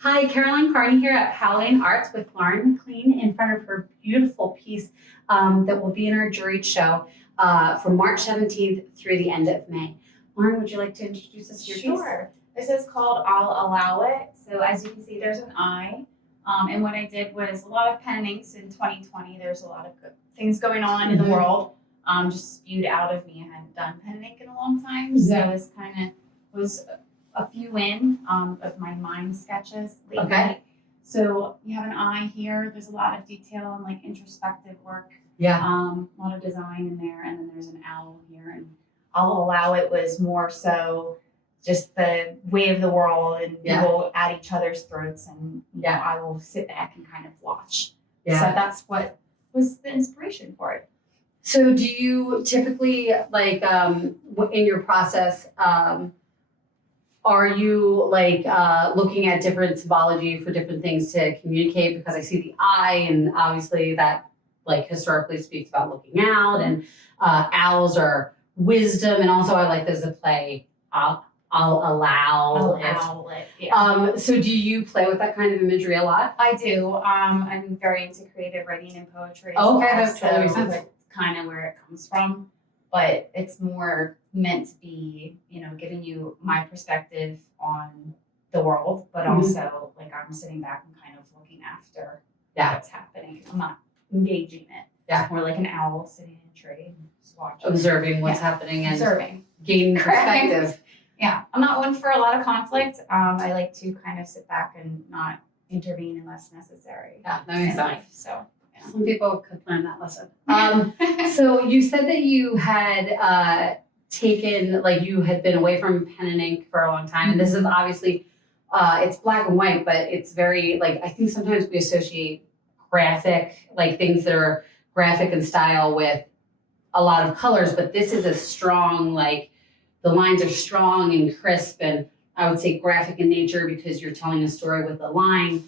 Hi, Caroline Kearney here at Powell Arts with Lauren McLean in front of her beautiful piece that will be in our juried show from March 17th through the end of May. Lauren, would you like to introduce us to your piece? Sure. This is called I'll Allow It. So as you can see, there's an eye. And what I did was a lot of pen and inks in 2020. There's a lot of good things going on in the world. Just spewed out of me. I hadn't done pen and ink in a long time. So this kind of was a few in of my mind sketches lately. Okay. So you have an eye here. There's a lot of detail and like introspective work. Yeah. A lot of design in there. And then there's an owl here. And I'll Allow It was more so just the way of the world, and people at each other's throats, and you know, I will sit back and kind of watch. So that's what was the inspiration for it. So do you typically, like, in your process, are you like looking at different symbology for different things to communicate? Because I see the eye, and obviously that like historically speaks about looking out, and owls are wisdom, and also I like there's a play. I'll allow it. So do you play with that kind of imagery a lot? I do. I'm very into creative writing and poetry. That makes sense. That's kind of where it comes from. But it's more meant to be, you know, giving you my perspective on the world, but also like I'm sitting back and kind of looking after what's happening. I'm not engaging it. Yeah. More like an owl sitting in a tree and just watching. Observing what's happening and gaining perspective. Yeah, I'm not one for a lot of conflict. I like to kind of sit back and not intervene unless necessary. Yeah, that makes sense. So some people could learn that lesson. So you said that you had taken, like you had been away from pen and ink for a long time, and this is obviously, it's black and white, but it's very like, I think sometimes we associate graphic, like things that are graphic in style with a lot of colors, but this is a strong, like, the lines are strong and crisp, and I would say graphic in nature because you're telling a story with a line.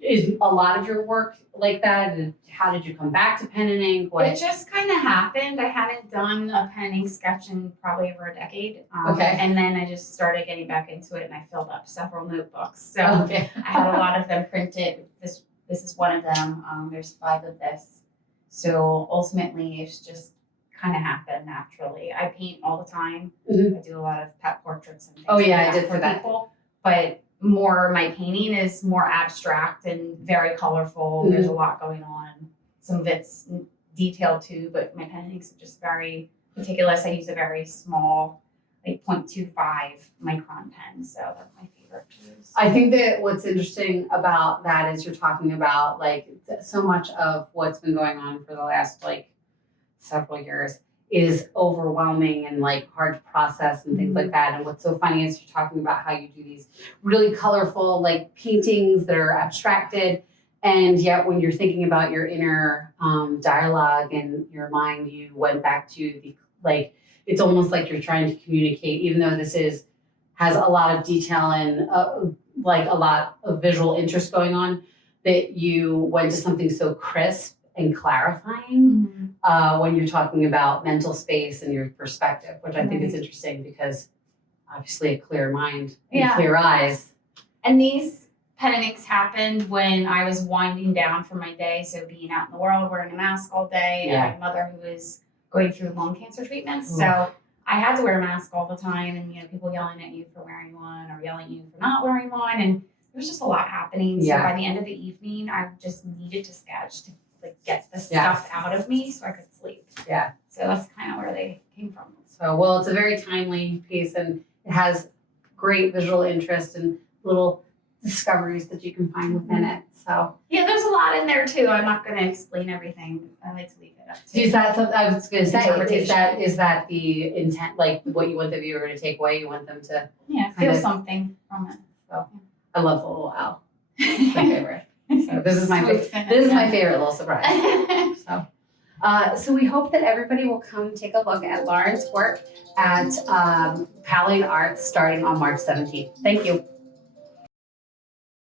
Is a lot of your work like that? And how did you come back to pen and ink? It just kind of happened. I hadn't done a pen and ink sketch in probably over a decade. And then I just started getting back into it, and I filled up several notebooks. So I had a lot of them printed. This is one of them. There's 5 of this. So ultimately, it's just kind of happened naturally. I paint all the time. I do a lot of pet portraits and things. I did for that. People, but my painting is more abstract and very colorful. There's a lot going on. Some of it's detailed too, but my pen inks are just very meticulous. I use a very small, like 0.25 micron pen, so that's my favorite to use. I think that what's interesting about that is you're talking about like so much of what's been going on for the last like several years is overwhelming and like hard to process and things like that. And what's so funny is you're talking about how you do these really colorful like paintings that are abstracted, and yet when you're thinking about your inner dialogue and your mind, you went back to the like, it's almost like you're trying to communicate, even though this has a lot of detail and like a lot of visual interest going on, that you went to something so crisp and clarifying when you're talking about mental space and your perspective, which I think is interesting because obviously a clear mind and clear eyes. And these pen and inks happened when I was winding down from my day. So being out in the world, wearing a mask all day. I had a mother who was going through lung cancer treatments. So I had to wear a mask all the time, and you know, people yelling at you for wearing one or yelling at you for not wearing one. And there was just a lot happening. So by the end of the evening, I just needed to sketch to like get the stuff out of me so I could sleep. Yeah. So that's kind of where they came from. So, well, it's a very timely piece, and it has great visual interest and little discoveries that you can find within it. So yeah, there's a lot in there too. I'm not going to explain everything. I like to leave it up to is that something I was going to say? Is that the intent? Like what you want the viewer to take away? You want them to feel something from it. So I love the little owl. It's my favorite. So this is my favorite little surprise. So we hope that everybody will come take a look at Lauren's work at Powell Arts starting on March 17th. Thank you.